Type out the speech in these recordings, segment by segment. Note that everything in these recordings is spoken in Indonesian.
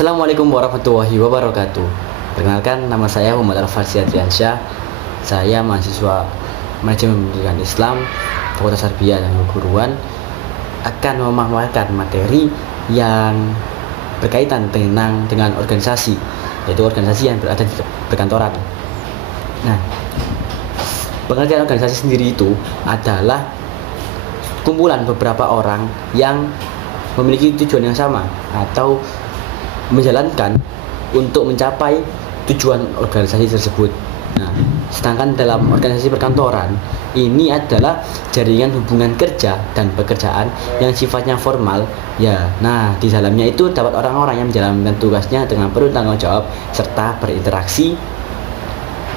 Assalamualaikum warahmatullahi wabarakatuh. Perkenalkan, nama saya Muhammad Al-Farsi Adriansyah. Saya mahasiswa Manajemen Pendidikan Islam Fakultas Tarbiyah dan Keguruan, akan memaparkan materi yang berkaitan dengan organisasi, yaitu organisasi yang berada di perkantoran. Nah, pengertian organisasi sendiri itu adalah kumpulan beberapa orang yang memiliki tujuan yang sama atau menjalankan untuk mencapai tujuan organisasi tersebut. Nah, sedangkan dalam organisasi perkantoran ini adalah jaringan hubungan kerja dan pekerjaan yang sifatnya formal ya. Nah, di dalamnya itu dapat orang-orang yang menjalankan tugasnya dengan penuh tanggung jawab serta berinteraksi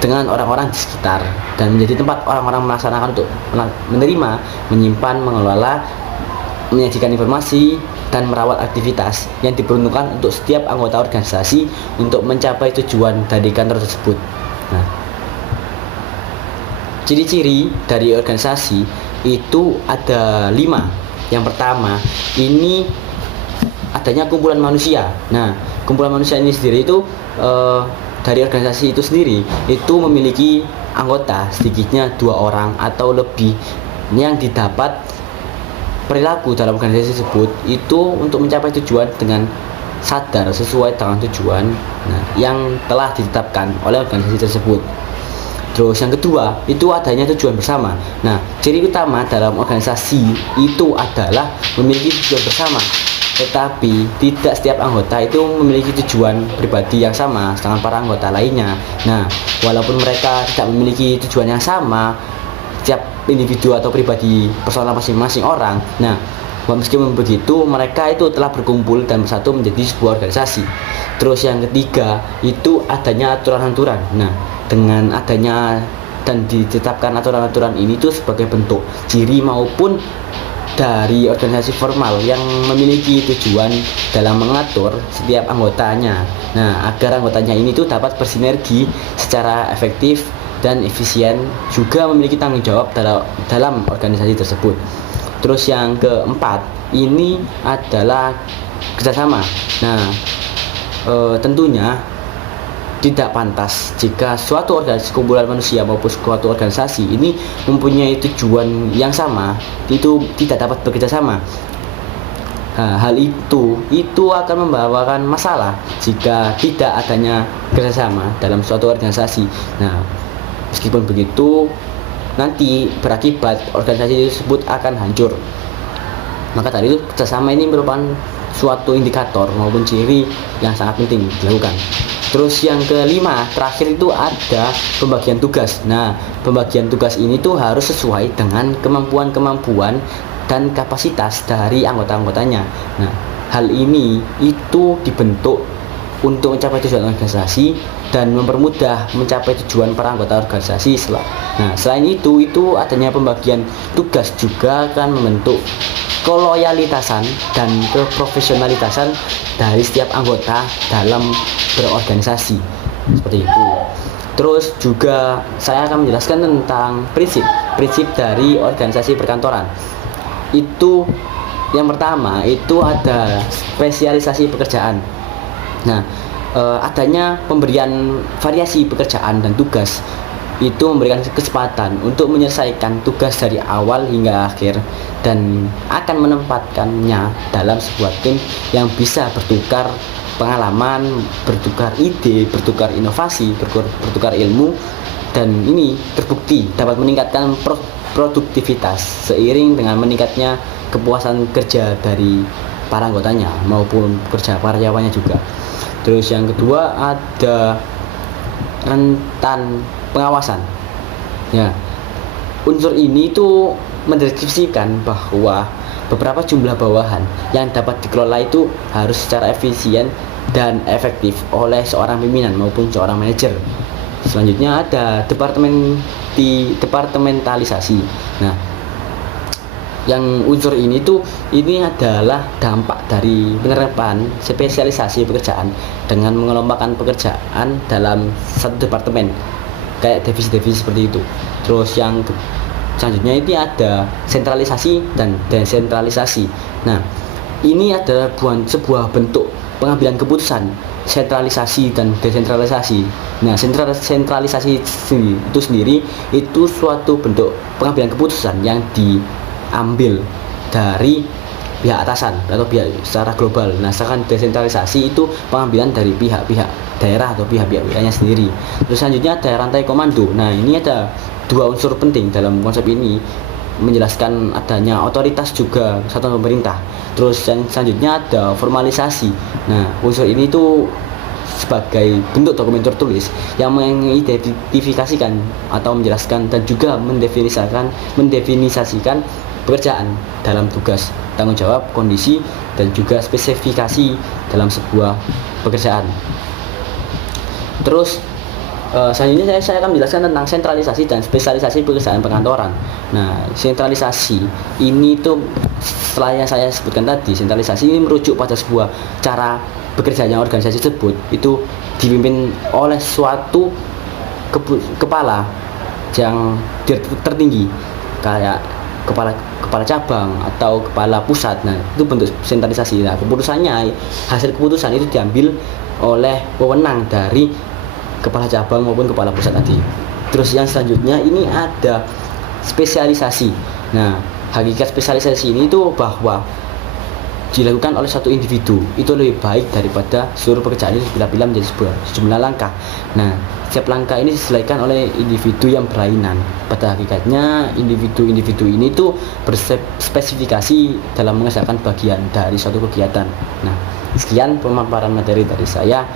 dengan orang-orang di sekitar dan menjadi tempat orang-orang melaksanakan untuk menerima, menyimpan, mengelola, menyajikan informasi dan merawat aktivitas yang diperuntukkan untuk setiap anggota organisasi untuk mencapai tujuan dari kantor tersebut. Nah, ciri-ciri dari organisasi itu ada 5. Yang pertama, ini adanya kumpulan manusia. Nah, kumpulan manusia ini sendiri itu dari organisasi itu sendiri itu memiliki anggota sedikitnya 2 orang atau lebih yang didapat perilaku dalam organisasi tersebut itu untuk mencapai tujuan dengan sadar sesuai dengan tujuan yang telah ditetapkan oleh organisasi tersebut. Terus yang kedua itu adanya tujuan bersama. Nah, ciri utama dalam organisasi itu adalah memiliki tujuan bersama, tetapi tidak setiap anggota itu memiliki tujuan pribadi yang sama dengan para anggota lainnya. Nah, walaupun mereka tidak memiliki tujuan yang sama, setiap individu atau pribadi personal masing-masing orang. Nah, meskipun begitu mereka itu telah berkumpul dan bersatu menjadi sebuah organisasi. Terus yang ketiga itu adanya aturan-aturan. Nah, dengan adanya dan ditetapkan aturan-aturan ini itu sebagai bentuk ciri maupun dari organisasi formal yang memiliki tujuan dalam mengatur setiap anggotanya. Nah, agar anggotanya ini tuh dapat bersinergi secara efektif dan efisien, juga memiliki tanggung jawab dalam organisasi tersebut. Terus yang keempat ini adalah kerjasama. Nah, tentunya tidak pantas jika suatu organisasi, kumpulan manusia maupun suatu organisasi ini mempunyai tujuan yang sama itu tidak dapat bekerja sama. Nah, hal itu akan membawakan masalah jika tidak adanya kerjasama dalam suatu organisasi. Nah, meskipun begitu nanti berakibat organisasi tersebut akan hancur. Maka dari itu kerjasama ini merupakan suatu indikator maupun ciri yang sangat penting dilakukan. Terus yang kelima terakhir itu ada pembagian tugas. Nah, pembagian tugas ini tuh harus sesuai dengan kemampuan dan kapasitas dari anggota-anggotanya. Nah, hal ini itu dibentuk untuk mencapai tujuan organisasi dan mempermudah mencapai tujuan para anggota organisasi. Nah, selain itu adanya pembagian tugas juga akan membentuk keloyalitasan dan keprofesionalitasan dari setiap anggota dalam berorganisasi seperti itu. Terus juga saya akan menjelaskan tentang prinsip dari organisasi perkantoran. Itu yang pertama itu ada spesialisasi pekerjaan. Nah, adanya pemberian variasi pekerjaan dan tugas itu memberikan kesempatan untuk menyelesaikan tugas dari awal hingga akhir dan akan menempatkannya dalam sebuah tim yang bisa bertukar pengalaman, bertukar ide, bertukar inovasi, bertukar ilmu, dan ini terbukti dapat meningkatkan produktivitas seiring dengan meningkatnya kepuasan kerja dari para anggotanya maupun kerja karyawannya juga. Terus yang kedua ada rentan pengawasan. Ya, unsur ini itu mendeskripsikan bahwa beberapa jumlah bawahan yang dapat dikelola itu harus secara efisien dan efektif oleh seorang pimpinan maupun seorang manajer. Selanjutnya ada departementalisasi. Nah, yang unsur ini adalah dampak dari penerapan spesialisasi pekerjaan dengan mengelompokkan pekerjaan dalam satu departemen kayak divisi-divisi seperti itu. Terus yang selanjutnya ini ada sentralisasi dan desentralisasi. Nah, ini adalah sebuah bentuk pengambilan keputusan, sentralisasi dan desentralisasi. Nah, sentralisasi itu sendiri itu suatu bentuk pengambilan keputusan yang diambil dari pihak atasan atau pihak secara global. Nah, sedangkan desentralisasi itu pengambilan dari pihak-pihak daerah atau pihak-pihak wilayahnya sendiri. Terus selanjutnya ada rantai komando. Nah, ini ada dua unsur penting dalam konsep ini, menjelaskan adanya otoritas juga satuan pemerintah. Terus yang selanjutnya ada formalisasi. Nah, unsur ini tuh sebagai bentuk dokumen tertulis yang mengidentifikasikan atau menjelaskan dan juga mendefinisikan pekerjaan dalam tugas, tanggung jawab, kondisi, dan juga spesifikasi dalam sebuah pekerjaan. Terus selanjutnya saya akan menjelaskan tentang sentralisasi dan spesialisasi pekerjaan perkantoran. Nah, sentralisasi ini tuh setelah yang saya sebutkan tadi, sentralisasi ini merujuk pada sebuah cara bekerjanya organisasi tersebut itu dipimpin oleh suatu kepala yang tertinggi, kayak kepala cabang atau kepala pusat. Nah, itu bentuk sentralisasi. Nah, hasil keputusan itu diambil oleh wewenang dari kepala cabang maupun kepala pusat tadi. Terus yang selanjutnya ini ada spesialisasi. Nah, hakikat spesialisasi ini itu bahwa dilakukan oleh satu individu itu lebih baik daripada seluruh pekerjaan itu dipilah-pilah menjadi sejumlah langkah. Nah, setiap langkah ini diselesaikan oleh individu yang berlainan. Pada hakikatnya individu-individu ini tuh berspesifikasi dalam mengerjakan bagian dari suatu kegiatan. Nah, sekian pemaparan materi dari saya.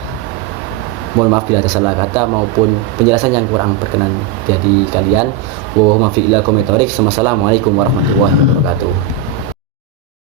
Mohon maaf bila ada salah kata maupun penjelasan yang kurang berkenan dari kalian. Wassalamualaikum warahmatullahi wabarakatuh.